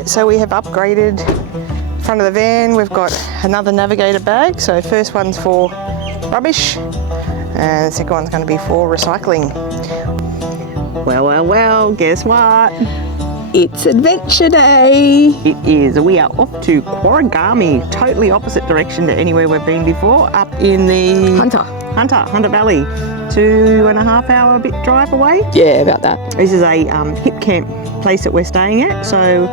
Right, so we have upgraded front of the van. We've got another navigator bag. So first one's for rubbish and the second one's going to be for recycling. Well, guess what? It's Adventure Day! It is. We are off to Quorragami, totally opposite direction to anywhere we've been before, up in the Hunter Valley. 2.5 hour bit drive away. Yeah, about that. This is a hip camp place that we're staying at, so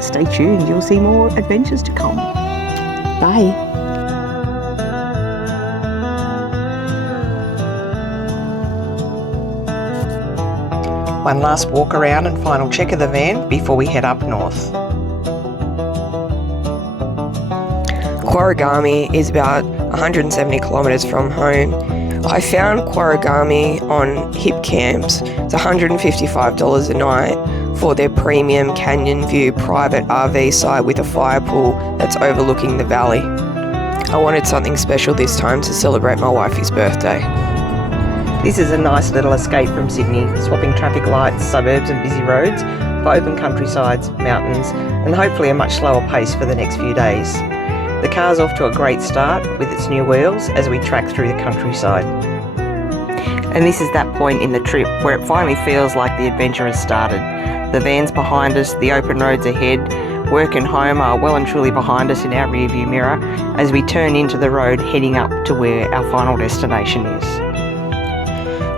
stay tuned. You'll see more adventures to come. Bye. One last walk around and final check of the van before we head up north. Quorragami is about 170 kilometres from home. I found Quorragami on Hip Camps. It's $155 a night for their premium canyon view private RV site with a fire pool that's overlooking the valley. I wanted something special this time to celebrate my wifey's birthday. This is a nice little escape from Sydney, swapping traffic lights, suburbs and busy roads for open countrysides, mountains, and hopefully a much slower pace for the next few days. The car's off to a great start with its new wheels as we track through the countryside. And this is that point in the trip where it finally feels like the adventure has started. The van's behind us, the open roads ahead, work and home are well and truly behind us in our rearview mirror as we turn into the road heading up to where our final destination is.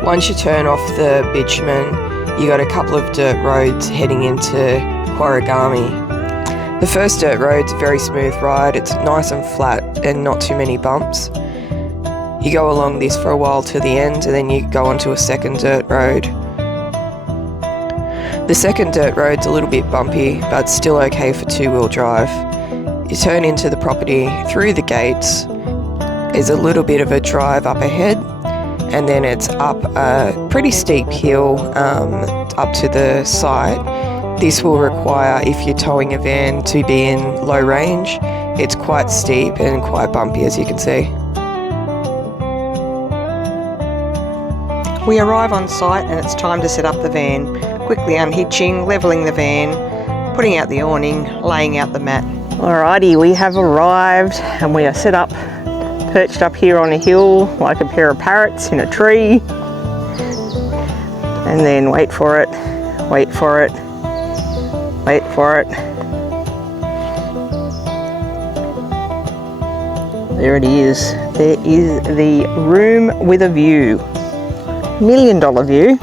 Once you turn off the bitumen, you got a couple of dirt roads heading into Quorragami. The first dirt road's a very smooth ride. It's nice and flat and not too many bumps. You go along this for a while to the end and then you go onto a second dirt road. The second dirt road's a little bit bumpy, but still okay for two-wheel drive. You turn into the property through the gates. There's a little bit of a drive up ahead, and then it's up a pretty steep hill up to the site. This will require, if you're towing a van, to be in low range. It's quite steep and quite bumpy, as you can see. We arrive on site and it's time to set up the van, quickly unhitching, levelling the van, putting out the awning, laying out the mat. Alrighty, we have arrived and we are set up, perched up here on a hill like a pair of parrots in a tree. And then wait for it, wait for it, wait for it. There it is. There is the room with a view. $1 million view.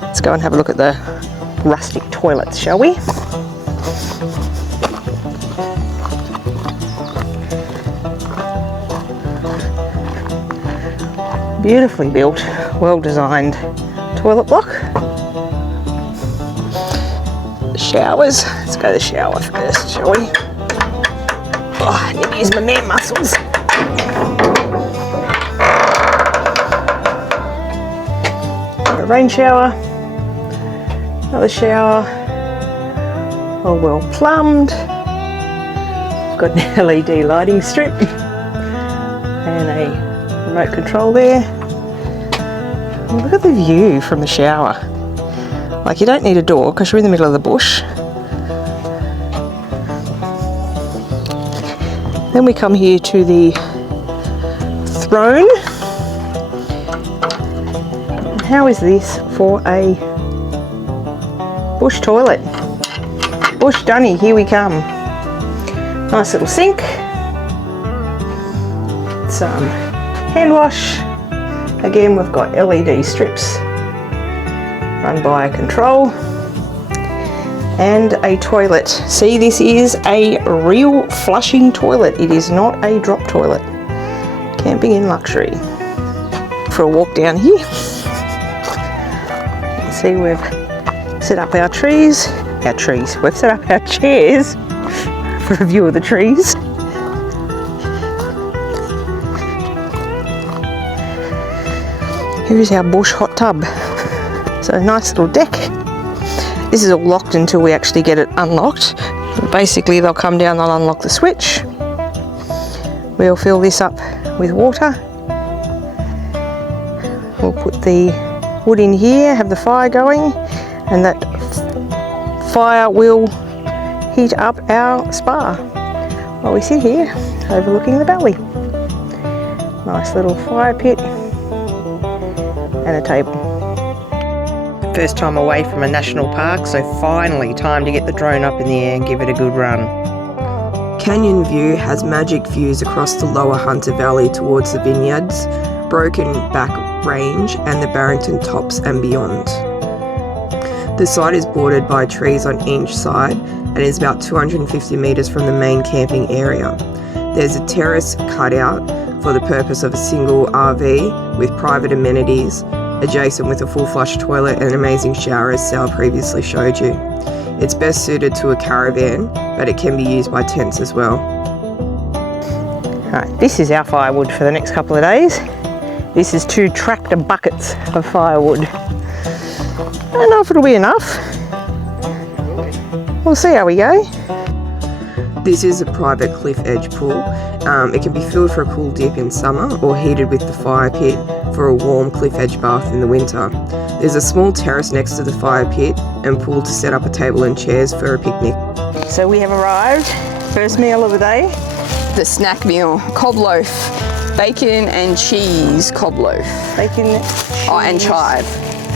Let's go and have a look at the rustic toilets, shall we? Beautifully built, well designed toilet block. The showers. Let's go to the shower first, shall we? Oh, I need to use my man muscles. A rain shower, another shower, all well plumbed. Got an LED lighting strip and a remote control there. Look at the view from the shower. Like, you don't need a door because you're in the middle of the bush. Then we come here to the throne. How is this for a bush toilet? Bush dunny, here we come. Nice little sink. Some hand wash. Again, we've got LED strips run by a control. And a toilet. See, this is a real flushing toilet. It is not a drop toilet. Camping in luxury. For a walk down here. See, we've set up our trees. We've set up our chairs for a view of the trees. Here's our bush hot tub. So a nice little deck. This is all locked until we actually get it unlocked. Basically, they'll come down, they'll unlock the switch. We'll fill this up with water. We'll put the wood in here, have the fire going, and that fire will heat up our spa while we sit here overlooking the valley. Nice little fire pit and a table. First time away from a national park, so finally time to get the drone up in the air and give it a good run. Canyon View has magic views across the lower Hunter Valley towards the vineyards, Broken Back Range and the Barrington Tops and beyond. The site is bordered by trees on each side and is about 250 metres from the main camping area. There's a terrace cut out for the purpose of a single RV with private amenities, adjacent with a full flush toilet and an amazing shower as Sal previously showed you. It's best suited to a caravan, but it can be used by tents as well. Right, this is our firewood for the next couple of days. This is 2 tractor buckets of firewood. I don't know if it'll be enough. We'll see how we go. This is a private cliff edge pool. It can be filled for a cool dip in summer or heated with the fire pit for a warm cliff edge bath in the winter. There's a small terrace next to the fire pit and pool to set up a table and chairs for a picnic. So we have arrived. First meal of the day. The snack meal, cob loaf, bacon and cheese cob loaf. Bacon, cheese, and chive.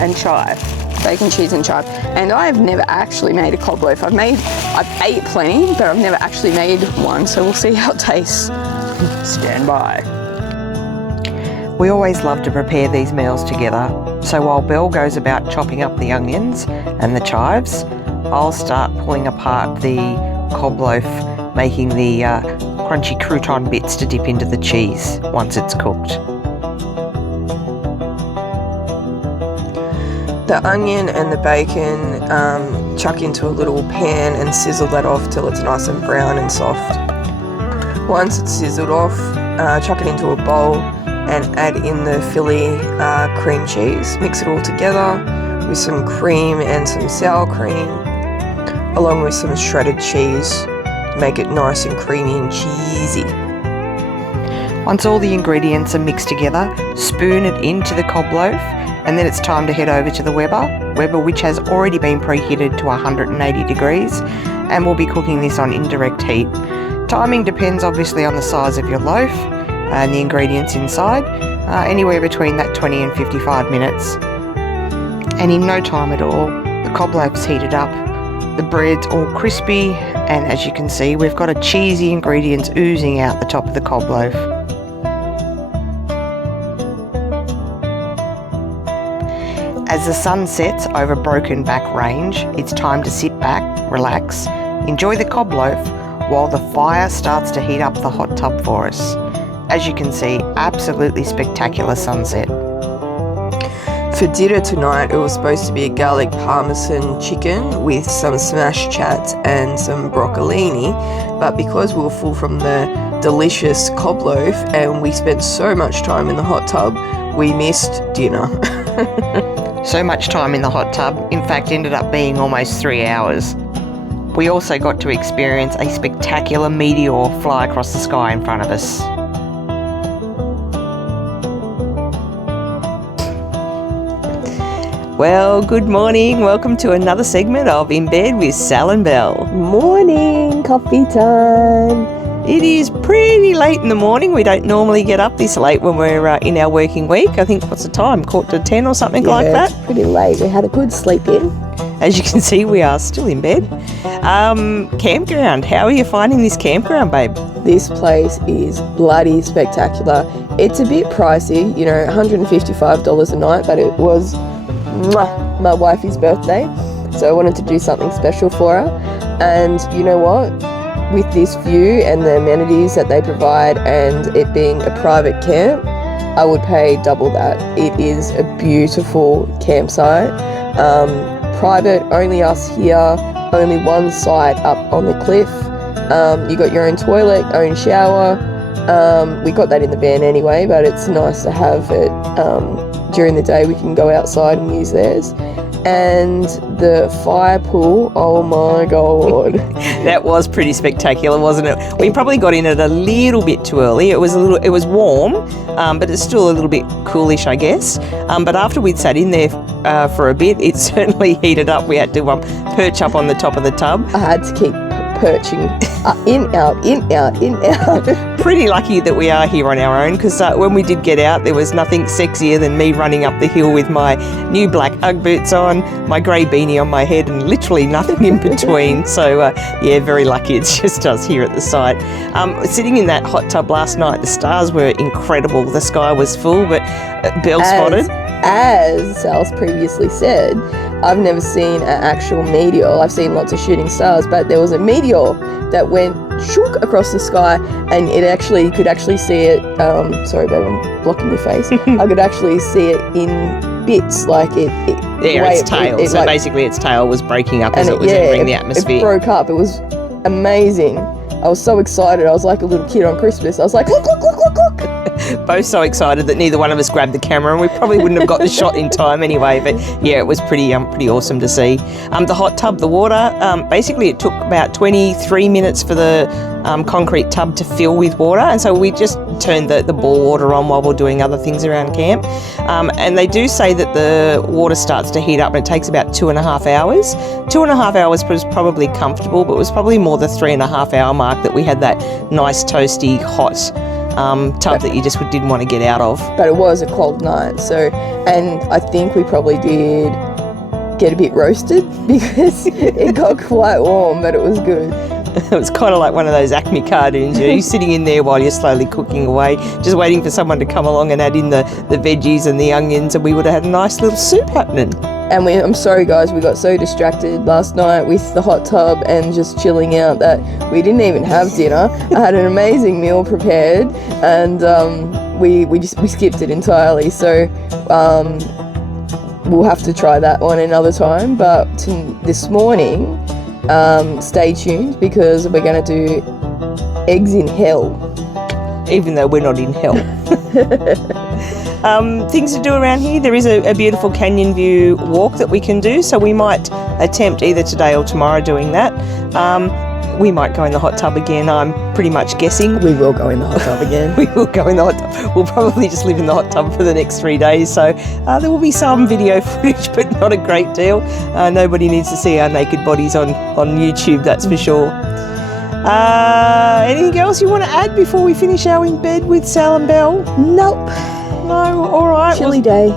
And chive. Bacon, cheese and chive. And I've never actually made a cob loaf. I've ate plenty, but I've never actually made one, so we'll see how it tastes. Stand by. We always love to prepare these meals together, so while Belle goes about chopping up the onions and the chives, I'll start pulling apart the cob loaf, making the crunchy crouton bits to dip into the cheese once it's cooked. The onion and the bacon, chuck into a little pan and sizzle that off till it's nice and brown and soft. Once it's sizzled off, chuck it into a bowl and add in the Philly cream cheese. Mix it all together with some cream and some sour cream, along with some shredded cheese to make it nice and creamy and cheesy. Once all the ingredients are mixed together, spoon it into the cob loaf, and then it's time to head over to the Weber which has already been preheated to 180 degrees, and we'll be cooking this on indirect heat. Timing depends obviously on the size of your loaf and the ingredients inside, anywhere between that 20 and 55 minutes. And in no time at all, the cob loaf's heated up, the bread's all crispy, and as you can see, we've got a cheesy ingredients oozing out the top of the cob loaf. As the sun sets over Broken Back Range, it's time to sit back, relax, enjoy the cob loaf while the fire starts to heat up the hot tub for us. As you can see, absolutely spectacular sunset. For dinner tonight, it was supposed to be a garlic parmesan chicken with some smashed chats and some broccolini, but because we were full from the delicious cob loaf and we spent so much time in the hot tub, we missed dinner. So much time in the hot tub, in fact ended up being almost 3 hours. We also got to experience a spectacular meteor fly across the sky in front of us. Well, good morning. Welcome to another segment of In Bed with Sal and Belle. Morning, coffee time. It is pretty late in the morning. We don't normally get up this late when we're in our working week. I think, what's the time? 9:45 or something like that? It's pretty late. We had a good sleep in. As you can see, we are still in bed. Campground. How are you finding this campground, babe? This place is bloody spectacular. It's a bit pricey, you know, $155 a night, but it was my wifey's birthday, so I wanted to do something special for her. And you know what? With this view and the amenities that they provide and it being a private camp, I would pay double that. It is a beautiful campsite. Private, only us here, only one site up on the cliff. You got your own toilet, own shower. We got that in the van anyway, but it's nice to have it during the day. We can go outside and use theirs. And the fire pool, oh my god. That was pretty spectacular, wasn't it? We probably got in it a little bit too early. It was warm, but it's still a little bit coolish, I guess. But after we'd sat in there for a bit, it certainly heated up. We had to perch up on the top of the tub. I had to keep perching in, out, in, out, in, out. Pretty lucky that we are here on our own, because when we did get out, there was nothing sexier than me running up the hill with my new black Ugg boots on, my grey beanie on my head, and literally nothing in between. So yeah, very lucky it's just us here at the site. Sitting in that hot tub last night, the stars were incredible. The sky was full, but Belle spotted. As Sal's previously said, I've never seen an actual meteor. I've seen lots of shooting stars, but there was a meteor that went shook across the sky, and you could actually see it. Sorry, babe, I'm blocking your face. I could actually see it in bits, like it its tail. So basically, its tail was breaking up as it was entering the atmosphere. It broke up. It was amazing. I was so excited. I was like a little kid on Christmas. I was like, look, look, look, look, look. Both so excited that neither one of us grabbed the camera, and we probably wouldn't have got the shot in time anyway. But yeah, it was pretty awesome to see. The hot tub, the water, basically it took about 23 minutes for the concrete tub to fill with water, and so we just turned the bore water on while we're doing other things around camp. And they do say that the water starts to heat up and it takes about 2.5 hours. 2.5 hours was probably comfortable, but it was probably more the 3.5 hour mark that we had that nice toasty hot tub that you just didn't want to get out of. But it was a cold night, and I think we probably did get a bit roasted because it got quite warm, but it was good. It was kind of like one of those Acme cartoons, you know, you're sitting in there while you're slowly cooking away, just waiting for someone to come along and add in the veggies and the onions, and we would have had a nice little soup happening. And I'm sorry guys, we got so distracted last night with the hot tub and just chilling out that we didn't even have dinner. I had an amazing meal prepared, and we skipped it entirely. So we'll have to try that one another time. But this morning, stay tuned because we're going to do eggs in hell. Even though we're not in hell. Things to do around here, there is a beautiful canyon view walk that we can do, so we might attempt either today or tomorrow doing that. We might go in the hot tub again, I'm pretty much guessing. We will go in the hot tub again. We will go in the hot tub. We'll probably just live in the hot tub for the next 3 days, so there will be some video footage, but not a great deal. Nobody needs to see our naked bodies on YouTube, that's for sure. Anything else you want to add before we finish our in bed with Sal and Belle? Nope. No, all right. Chilly day.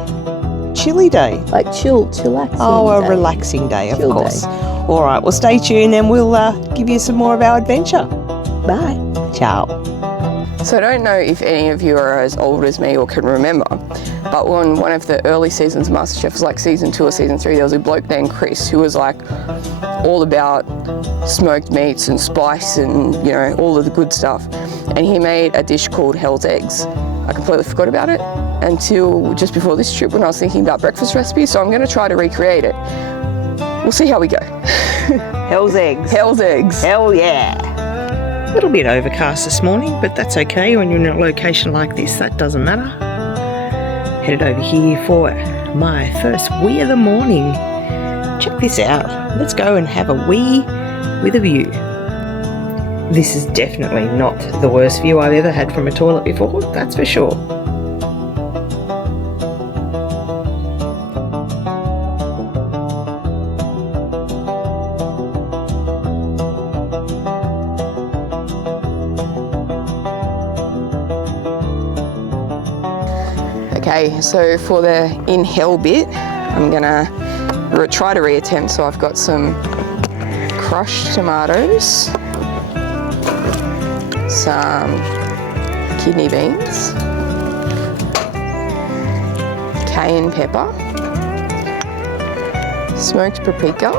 Chilly day? Like chillaxing. Oh, a day. relaxing day, of Chill course. day. All right, well, stay tuned and we'll give you some more of our adventure. Bye. Ciao. So I don't know if any of you are as old as me or can remember, but on one of the early seasons of MasterChef, was like season 2 or season 3, there was a bloke named Chris who was like all about smoked meats and spice and, you know, all of the good stuff. And he made a dish called Hell's Eggs. I completely forgot about it until just before this trip when I was thinking about breakfast recipes, so I'm going to try to recreate it. We'll see how we go. Hell's eggs. Hell's Eggs. Hell yeah. A little bit overcast this morning, but that's okay when you're in a location like this, that doesn't matter. Headed over here for my first wee of the morning. Check this out. Let's go and have a wee with a view. This is definitely not the worst view I've ever had from a toilet before, that's for sure. Okay, so for the in hell bit, I'm gonna try to reattempt. So I've got some crushed tomatoes, some kidney beans, cayenne pepper, smoked paprika,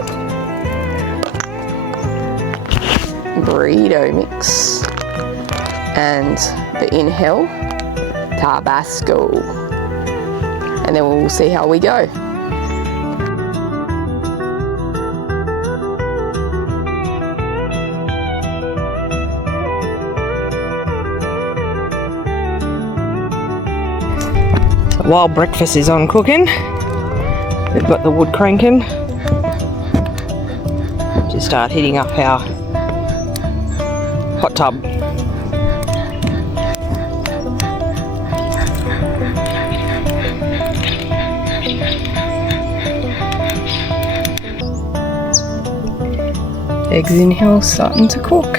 burrito mix, and the in hell Tabasco. And then we'll see how we go. While breakfast is on cooking, we've got the wood cranking to start heating up our hot tub. Eggs in hell starting to cook.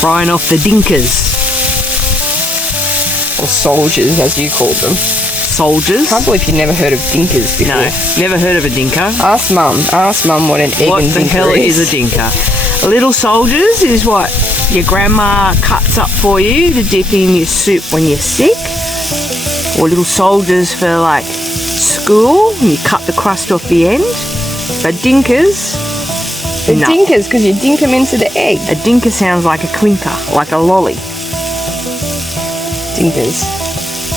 Frying off the dinkers. Or soldiers, as you called them. Soldiers? Can't believe you've never heard of dinkers before. No, never heard of a dinker. Ask Mum what an egg What and the dinker hell is a dinker? Little soldiers is what your grandma cuts up for you to dip in your soup when you're sick. Or little soldiers for like school, and you cut the crust off the end. But dinkers, The no. dinkers, because you dink them into the egg. A dinker sounds like a clinker, like a lolly. Dinkers.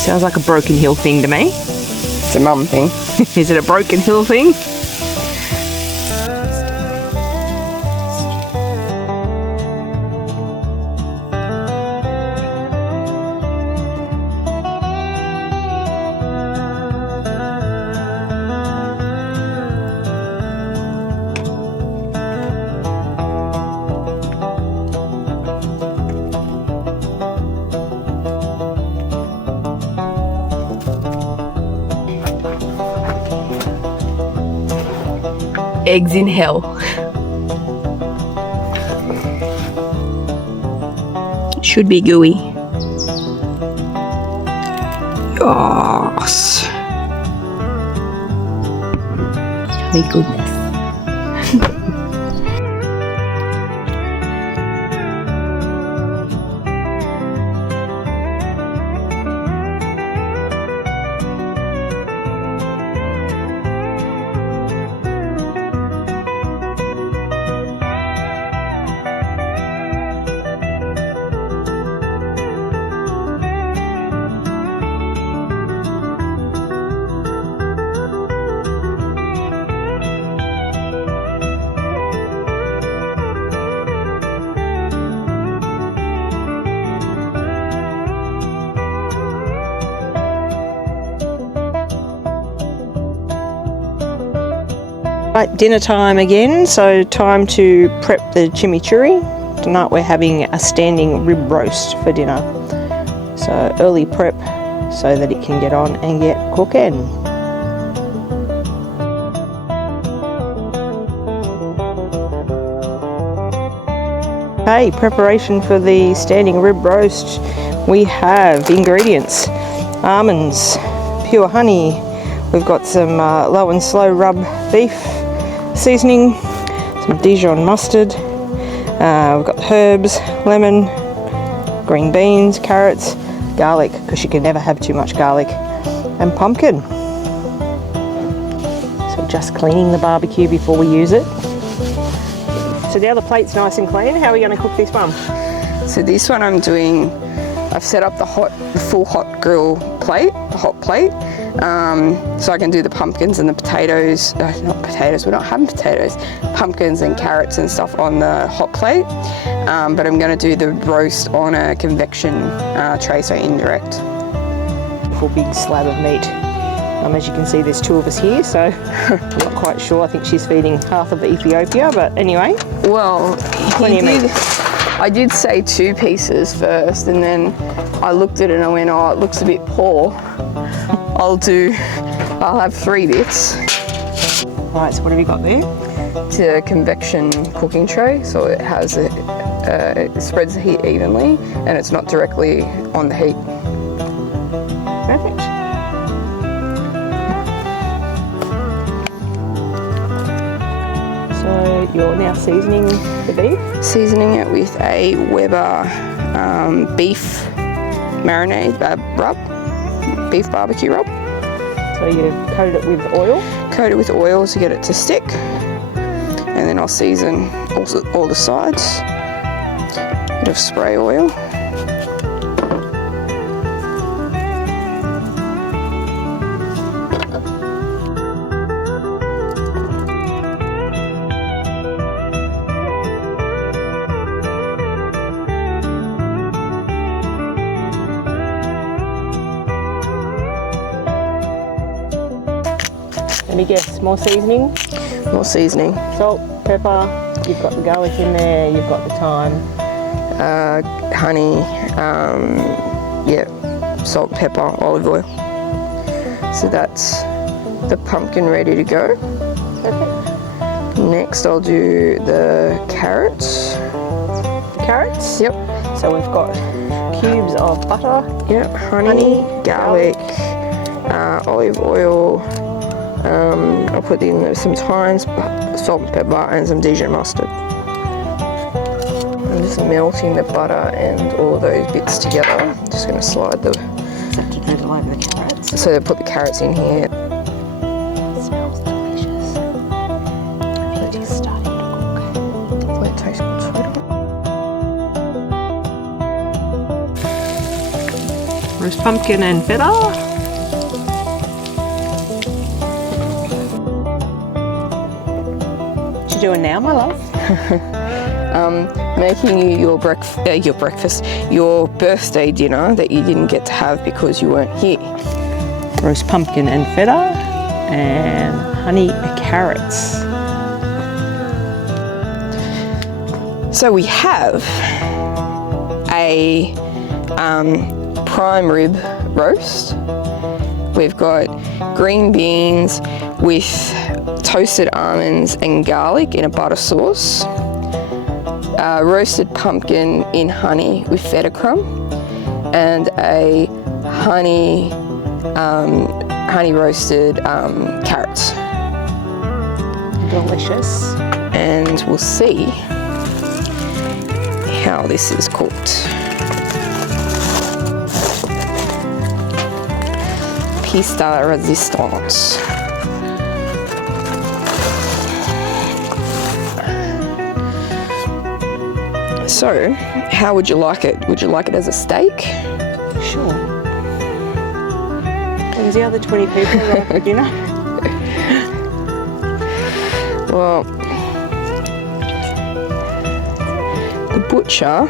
Sounds like a Broken Hill thing to me. It's a mum thing. Is it a Broken Hill thing? Eggs in hell. Should be gooey. Yes. My goodness. Right, dinner time again, so time to prep the chimichurri. Tonight we're having a standing rib roast for dinner. So early prep so that it can get on and get cooking. Okay, preparation for the standing rib roast. We have ingredients: almonds, pure honey, we've got some low and slow rub beef seasoning, some Dijon mustard, we've got herbs, lemon, green beans, carrots, garlic, because you can never have too much garlic, and pumpkin. So just cleaning the barbecue before we use it. So now the plate's nice and clean. How are we going to cook this one? So this one I've set up the full hot grill plate, the hot plate, so I can do the pumpkins and the potatoes, not potatoes, we're not having potatoes, pumpkins and carrots and stuff on the hot plate, but I'm going to do the roast on a convection tray, so indirect. Full big slab of meat. As you can see, there's two of us here, so I'm not quite sure. I think she's feeding half of Ethiopia, but anyway. Well, I did say 2 pieces first, and then I looked at it and I went, oh, it looks a bit poor. I'll have 3 bits. Right, so what have you got there? It's a convection cooking tray, so it has it spreads the heat evenly, and it's not directly on the heat. Perfect. So you're now seasoning the beef? Seasoning it with a Weber beef marinade rub, beef barbecue rub. So you coat it with oil? Coat it with oil to get it to stick, and then I'll season all the sides. Bit of spray oil. Any guess? More seasoning? More seasoning. Salt, pepper, you've got the garlic in there, you've got the thyme. Honey, yeah, salt, pepper, olive oil. So that's the pumpkin ready to go. Next I'll do the carrots. Carrots. Yep. So we've got cubes of butter. Yep, honey, garlic, olive oil. I'll put in some thyme, salt and pepper, and some Dijon mustard. I'm just melting the butter and all of those bits together. I'm just going to slide the... To go over the carrots. So I put the carrots in here. It smells delicious. It is starting to cook. Hopefully it tastes good too. Roast pumpkin and feta. What you doing now, my love? Making you your birthday dinner that you didn't get to have because you weren't here. Roast pumpkin and feta and honey carrots. So we have a prime rib roast. We've got green beans with toasted almonds and garlic in a butter sauce. Roasted pumpkin in honey with feta crumb, and a honey roasted carrots. Delicious. And we'll see how this is cooked. Pista resistance. So, how would you like it? Would you like it as a steak? Sure. When's the other 20 people are for dinner? Well, the butcher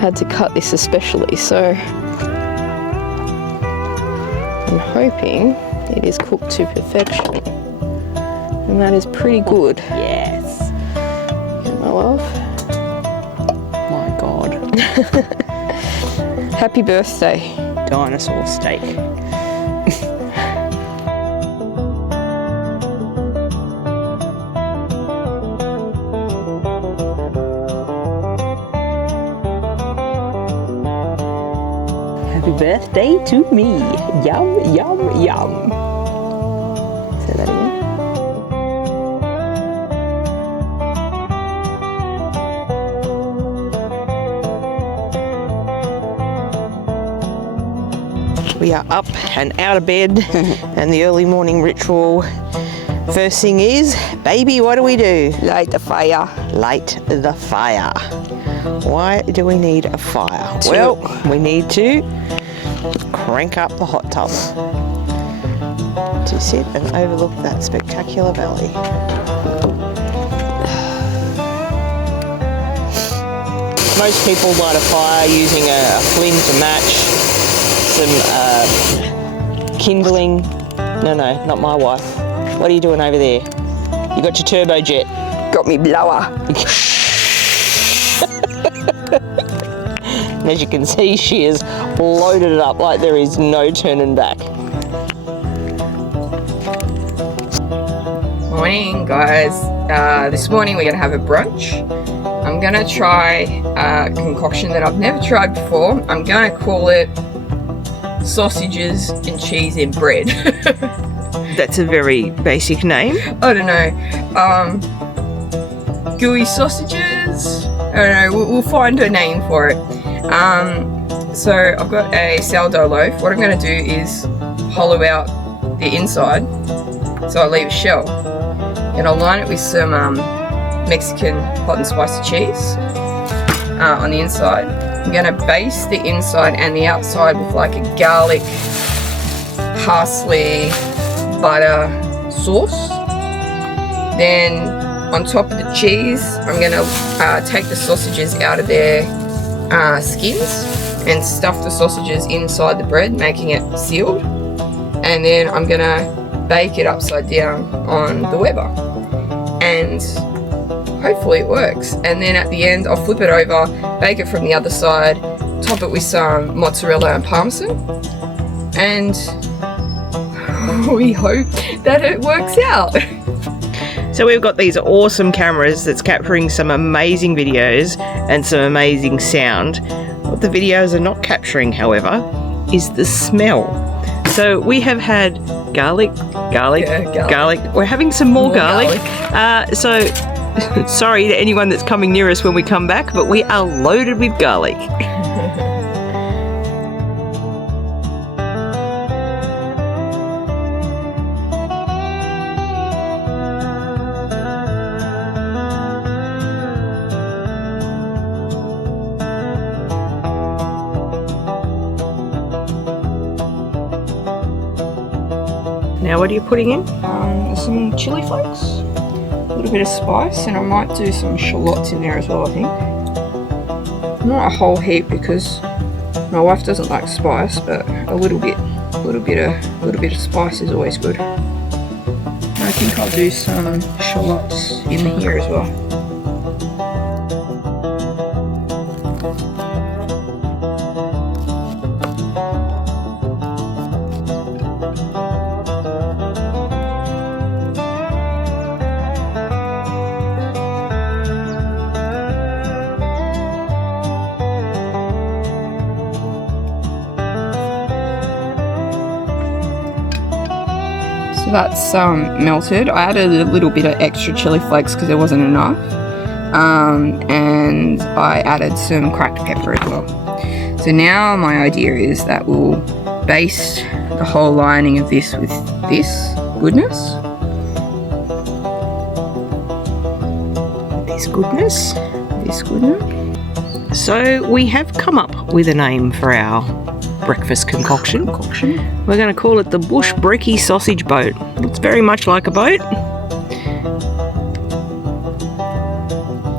had to cut this especially, so I'm hoping it is cooked to perfection. And that is pretty good. Yes. My love. My God. Happy birthday. Dinosaur steak. Happy birthday to me. Yum, yum, yum. Say that again. We are up and out of bed and the early morning ritual. First thing is, baby, what do we do? Light the fire. Light the fire. Why do we need a fire? Well, we need to crank up the hot tub to sit and overlook that spectacular valley. Most people light a fire using a flint, a match, some kindling. No, not my wife. What are you doing over there? You got your turbo jet. Got me blower. And as you can see, she has loaded it up like there is no turning back. Morning, guys. This morning we're gonna have a brunch. I'm gonna try a concoction that I've never tried before. I'm gonna call it sausages and cheese in bread. That's a very basic name. I don't know. Gooey sausages? I don't know. We'll find a name for it. So I've got a sourdough loaf. What I'm going to do is hollow out the inside so I leave a shell. And I'll line it with some Mexican hot and spicy cheese on the inside. I'm going to baste the inside and the outside with like a garlic, parsley, butter sauce. Then on top of the cheese, I'm going to take the sausages out of their skins and stuff the sausages inside the bread, making it sealed. And then I'm going to bake it upside down on the Weber. And hopefully it works. And then at the end, I'll flip it over, bake it from the other side, top it with some mozzarella and parmesan. And We hope that it works out. So we've got these awesome cameras that's capturing some amazing videos and some amazing sound. What the videos are not capturing, however, is the smell. So we have had garlic. We're having some more garlic. So sorry to anyone that's coming near us when we come back, but we are loaded with garlic. Now what are you putting in? Some chili flakes, a little bit of spice, and I might do some shallots in there as well, I think. Not a whole heap because my wife doesn't like spice, but a little bit of spice is always good. I think I'll do some shallots in here as well. So that's melted. I added a little bit of extra chili flakes because there wasn't enough, and I added some cracked pepper as well. So now my idea is that we'll baste the whole lining of this with this goodness. This goodness. So we have come up with a name for our breakfast concoction. We're going to call it the Bush Brekkie Sausage Boat. Looks very much like a boat.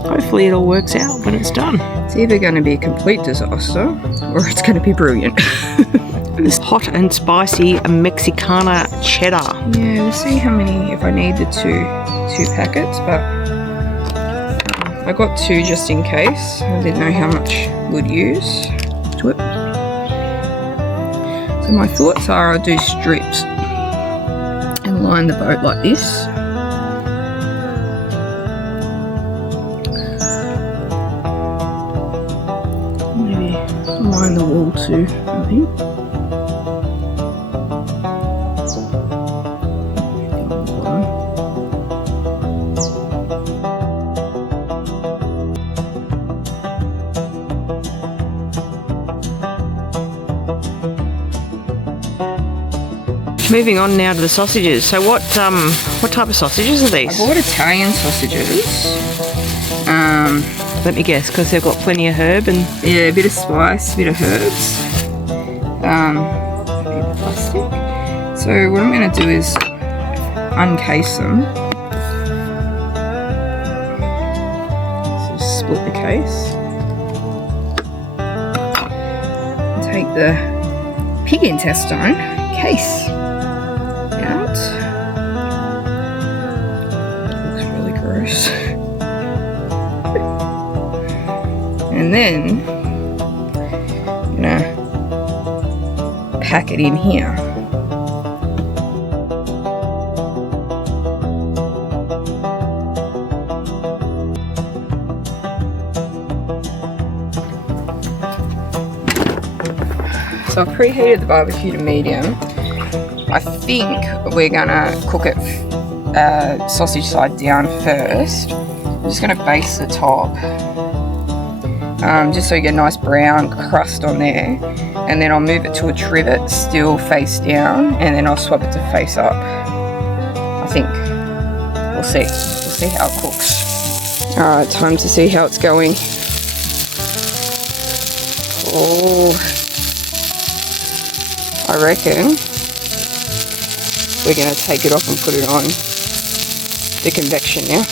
Hopefully it all works out when it's done. It's either going to be a complete disaster or it's going to be brilliant. This hot and spicy Mexicana cheddar. Yeah, we'll see how many, if I need the two packets, but I got 2 just in case. I didn't know how much we'd use to it. So my thoughts are I'll do strips and line the boat like this. Maybe line the wall too, I think. Moving on now to the sausages. So what type of sausages are these? I bought Italian sausages. Let me guess, because they've got plenty of herb and... Yeah, a bit of spice, a bit of herbs. A bit of plastic. So what I'm going to do is uncase them. So split the case. Take the pig intestine case out. That looks really gross. And then I'm gonna pack it in here. So I've preheated the barbecue to medium. I think we're gonna cook it sausage side down first. I'm just gonna baste the top, just so you get a nice brown crust on there. And then I'll move it to a trivet, still face down, and then I'll swap it to face up. I think. We'll see. We'll see how it cooks. Alright, time to see how it's going. Oh, I reckon we're going to take it off and put it on the convection now.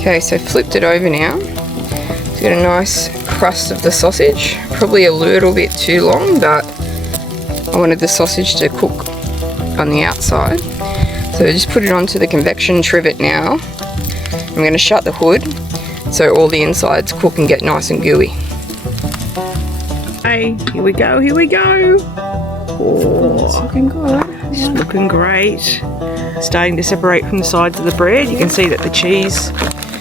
Okay, so flipped it over now. It's got a nice crust of the sausage. Probably a little bit too long, but I wanted the sausage to cook on the outside. So just put it onto the convection trivet now. I'm going to shut the hood so all the insides cook and get nice and gooey. Hey, here we go, here we go. Oh, It's looking good. it's looking great. Starting to separate from the sides of the bread. You can see that the cheese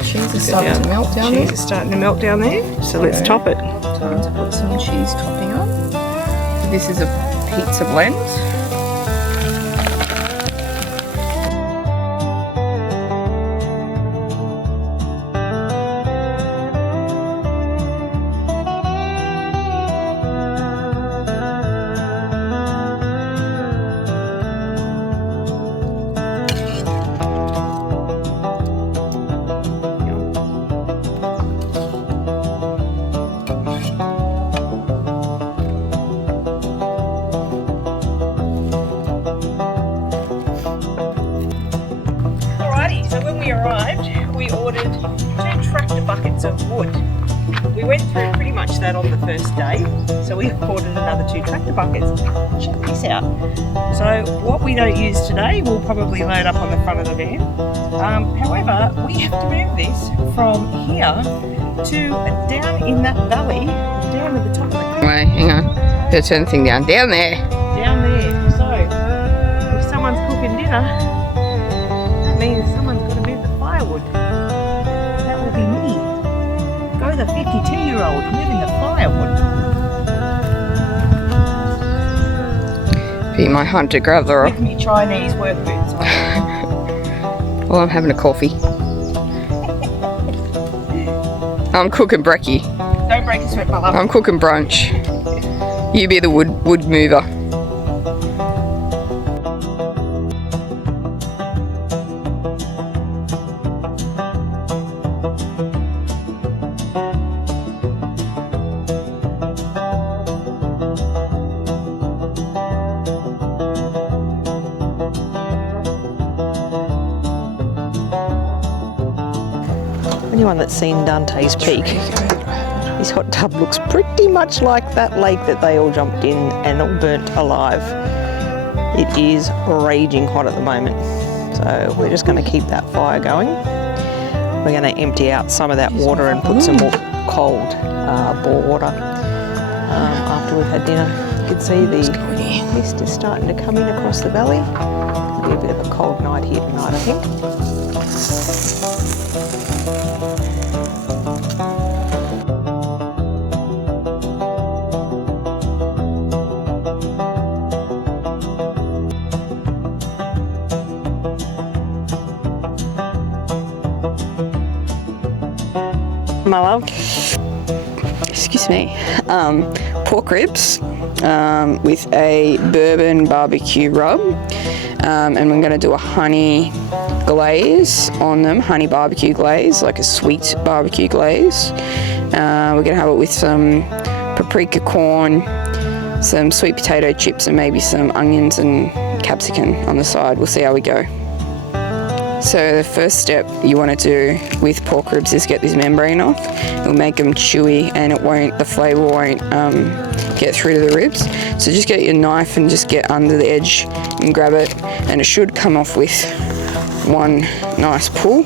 Cheese is starting to melt down cheese there. is starting to melt down there. So let's top it. Time to put some cheese topping on. This is a pizza blend. Alrighty, so when we arrived, we ordered 2 tractor buckets of wood. We went through pretty much that on the first day, so we ordered another 2 tractor buckets. Check this out. So what we don't use today, we'll probably load up on the front of the van. However, we have to move this from here to down in that valley, down at the top of the cliff. Wait, hang on. Gotta turn the thing down. Down there. Down there. So if someone's cooking dinner, that means someone's got to move the firewood. That will be me. Go the 52-year-old moving the firewood. Be my hunter-gatherer. With me Chinese work boots on. Well, I'm having a coffee. I'm cooking brekkie. Don't break a sweat, my love. I'm cooking brunch. You be the wood mover. Anyone that's seen Dante's Peak, his hot tub looks pretty much like that lake that they all jumped in and all burnt alive. It is raging hot at the moment, so we're just going to keep that fire going. We're going to empty out some of that water and put some more cold bore water after we've had dinner. You can see the mist is starting to come in across the valley. It'll be a bit of a cold night here tonight, I think. My love. Excuse me. Pork ribs with a bourbon barbecue rub. And we're going to do a honey glaze on them, honey barbecue glaze, like a sweet barbecue glaze. We're going to have it with some paprika corn, some sweet potato chips, and maybe some onions and capsicum on the side. We'll see how we go. So the first step you want to do with pork ribs is get this membrane off. It'll make them chewy and the flavour won't get through to the ribs. So just get your knife and just get under the edge and grab it, and it should come off with one nice pull.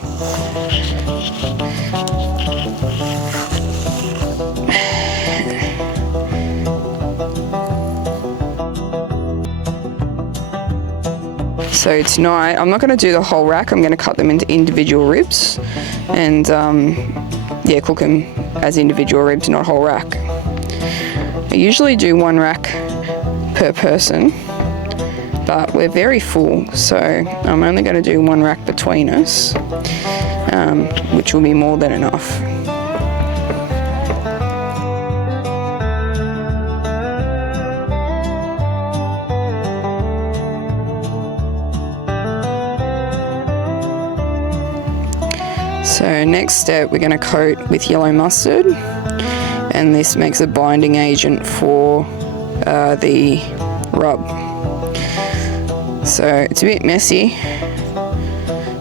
So tonight, I'm not going to do the whole rack, I'm going to cut them into individual ribs and cook them as individual ribs, not whole rack. I usually do 1 rack per person, but we're very full, so I'm only going to do 1 rack between us, which will be more than enough. So next step, we're going to coat with yellow mustard, and this makes a binding agent for the rub. So it's a bit messy,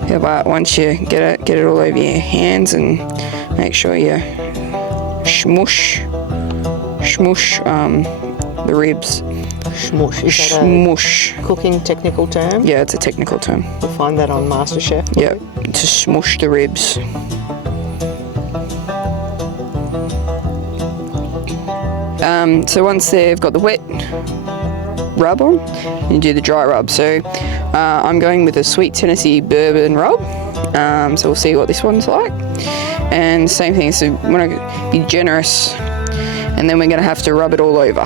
but once you get it all over your hands and make sure you smush the ribs. Smush. Is that Smush. a cooking technical term? Yeah, it's a technical term. We'll find that on MasterChef. Yep, to smush the ribs. So once they've got the wet rub on, and you do the dry rub. So I'm going with a sweet Tennessee bourbon rub. So we'll see what this one's like. And same thing, so we want to be generous, and then we're going to have to rub it all over.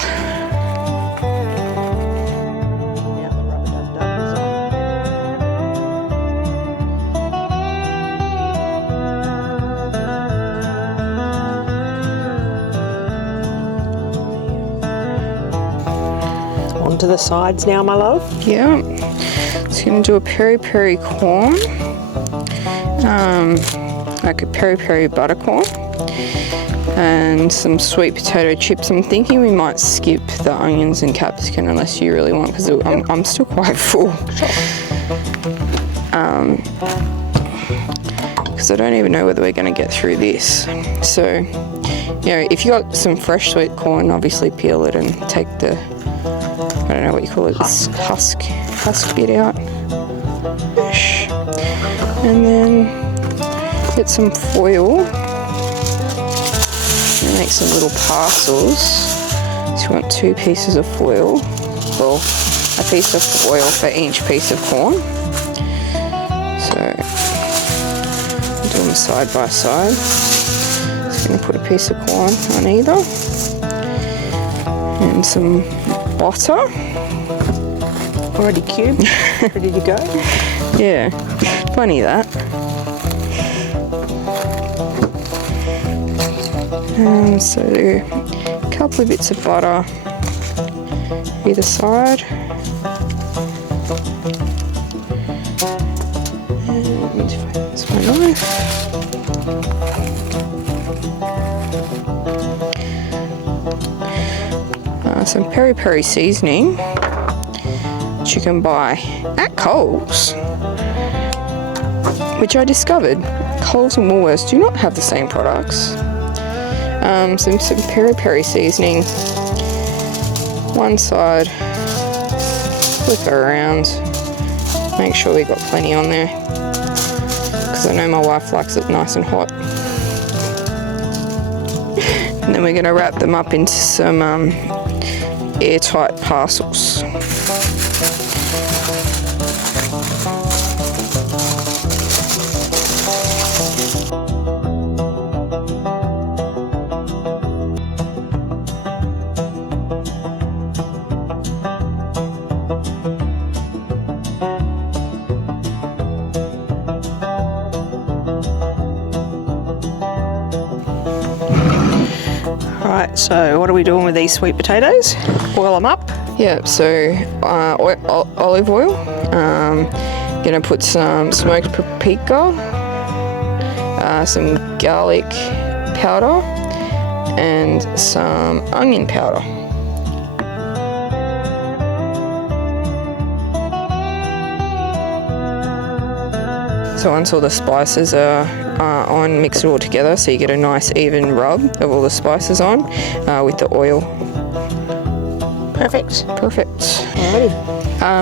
Onto the sides now, my love. Yeah, just going to do a peri-peri corn, like a peri-peri buttercorn, and some sweet potato chips. I'm thinking we might skip the onions and capsicum unless you really want, because I'm still quite full. Because I don't even know whether we're going to get through this. So, you know, if you got some fresh sweet corn, obviously peel it and take the, I don't know what you call it, husk bit out. And then get some foil and make some little parcels. So you want 2 pieces of foil, well, a piece of foil for each piece of corn. So do them side by side. Just going to put a piece of corn on either, and some butter. Already cubed, ready to go. Yeah, funny that. So a couple of bits of butter either side. And that's my knife. Some peri-peri seasoning, which you can buy at Coles, which I discovered Coles and Woolworths do not have the same products. Some peri-peri seasoning, one side, flip it around, make sure we got plenty on there, because I know my wife likes it nice and hot. And then we're going to wrap them up into some airtight parcels. Right, so what are we doing with these sweet potatoes? Boil them up. Yeah, so olive oil. Gonna put some smoked paprika, some garlic powder, and some onion powder. So once all the spices are on, mix it all together so you get a nice even rub of all the spices on with the oil. Perfect. Alrighty.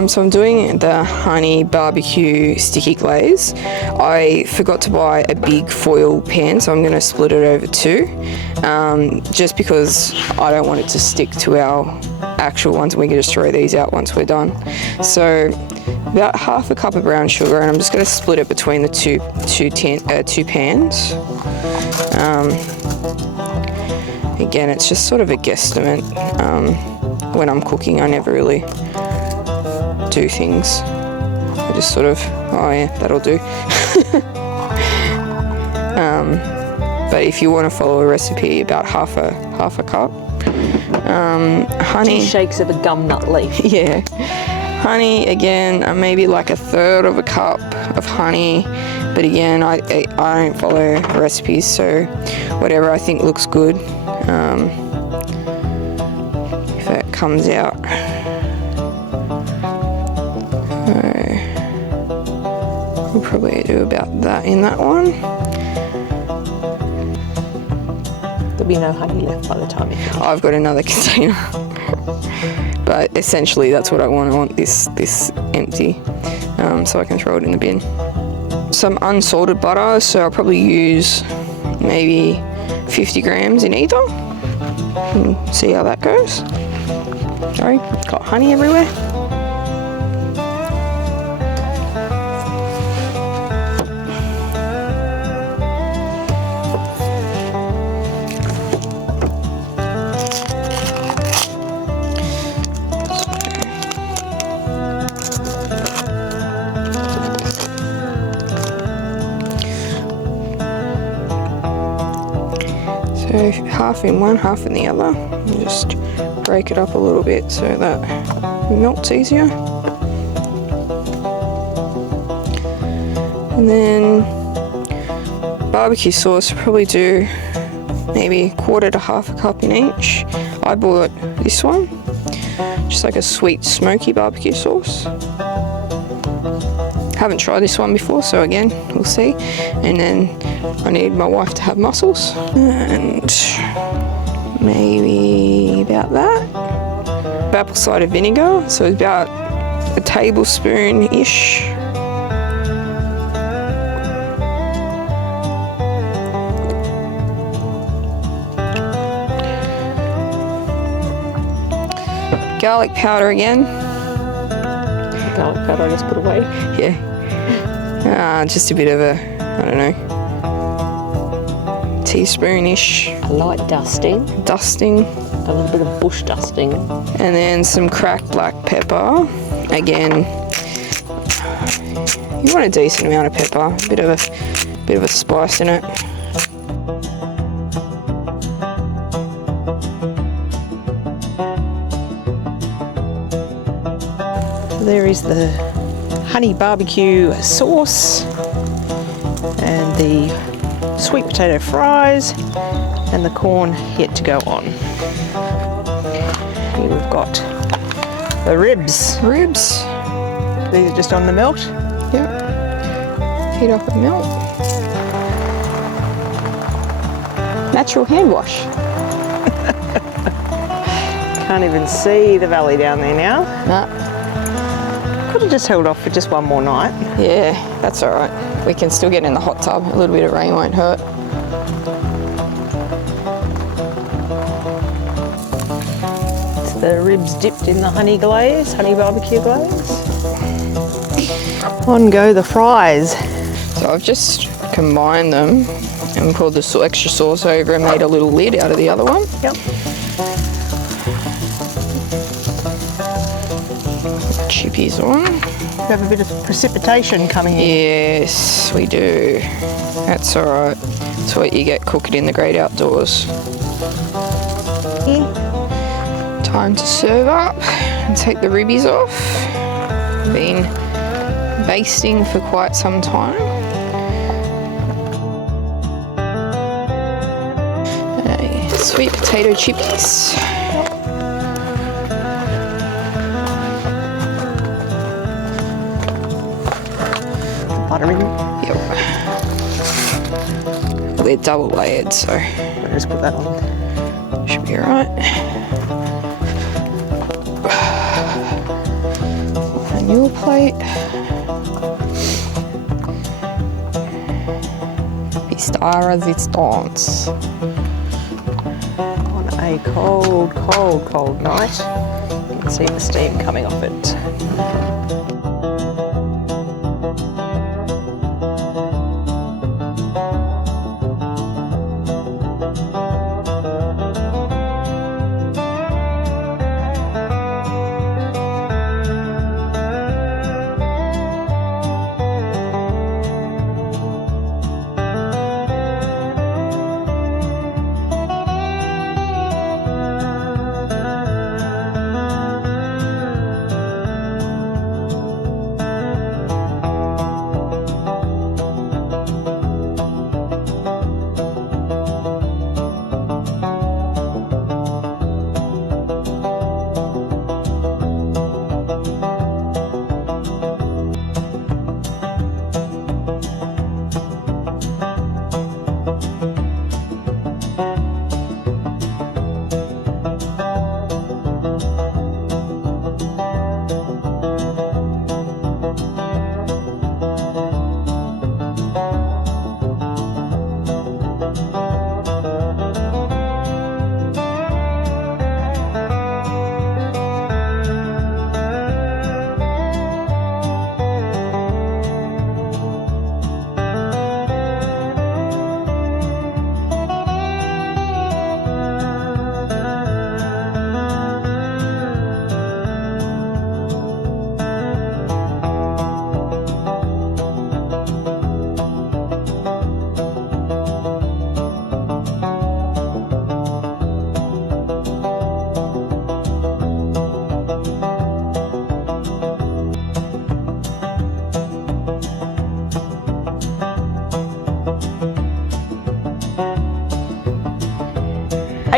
So I'm doing the honey barbecue sticky glaze. I forgot to buy a big foil pan, so I'm going to split it over 2, just because I don't want it to stick to our actual ones, and we can just throw these out once we're done. So about half a cup of brown sugar, and I'm just going to split it between the two pans. Again, it's just sort of a guesstimate. When I'm cooking, I never really do things. I just sort of, oh yeah, that'll do. But if you want to follow a recipe, about half a cup. Honey. 2 shakes of a gum nut leaf. Yeah. Honey, again, maybe like a third of a cup of honey. But again, I don't follow recipes, so whatever I think looks good. If it comes out. So we'll probably do about that in that one. There'll be no honey left by the time you finish. I've got another container. But essentially that's what I want. I want this empty, so I can throw it in the bin. Some unsalted butter, so I'll probably use maybe 50 grams in either. And see how that goes. Sorry, got honey everywhere. So half in one, half in the other. And just break it up a little bit so that it melts easier. And then barbecue sauce, probably do maybe 1/4 to 1/2 cup in each. I bought this one, just like a sweet smoky barbecue sauce. Haven't tried this one before, so again, we'll see. And then I need my wife to have mussels, and maybe about that. Apple cider vinegar, so about a tablespoon-ish. Garlic powder again. Garlic powder I just put away. Yeah. Just a bit of a, I don't know, teaspoon-ish. A light dusting. Dusting. A little bit of bush dusting. And then some cracked black pepper. Again, you want a decent amount of pepper, a bit of a spice in it. There is the honey barbecue sauce and the sweet potato fries and the corn yet to go on. Here we've got the ribs. Ribs. These are just on the melt. Yep. Heat up and melt. Natural hand wash. Can't even see the valley down there now. Nah. Could have just held off for just one more night. Yeah, that's all right. We can still get in the hot tub. A little bit of rain won't hurt. It's the ribs dipped in the honey glaze, honey barbecue glaze. On go the fries. So I've just combined them and poured the extra sauce over and made a little lid out of the other one. Yep. Chippies on. We have a bit of precipitation coming in. Yes, we do. That's all right. That's what you get cooking in the great outdoors. Time to serve up and take the ribbies off. Been basting for quite some time. Sweet potato chippies. Buttering. Yep. Well, they're double layered, so I'll just put that on. should be alright. A new plate. Pista resistance. On a cold, cold, cold night. You can see the steam coming off it.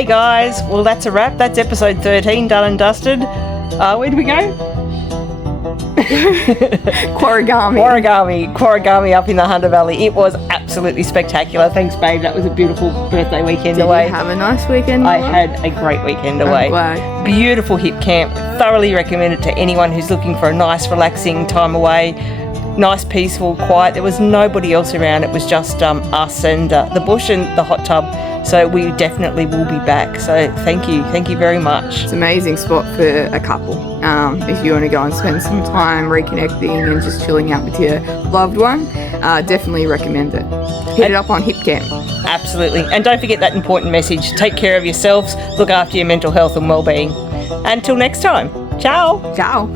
Hey guys, well that's a wrap. That's episode 13 done and dusted. Where do we go? Quorragami up in the Hunter Valley. It was absolutely spectacular. Thanks, babe. That was a beautiful birthday weekend Did away. you have a nice weekend? I had a great weekend away. I'm glad. Beautiful hip camp. Thoroughly recommend it to anyone who's looking for a nice, relaxing time away. Nice, peaceful, quiet. There was nobody else around. It was just us and the bush and the hot tub. So we definitely will be back. So thank you very much. It's an amazing spot for a couple. If you want to go and spend some time reconnecting and just chilling out with your loved one, definitely recommend it. Hit it up on Hip Camp. Absolutely. And don't forget that important message. Take care of yourselves. Look after your mental health and well-being. Until next time. Ciao. Ciao.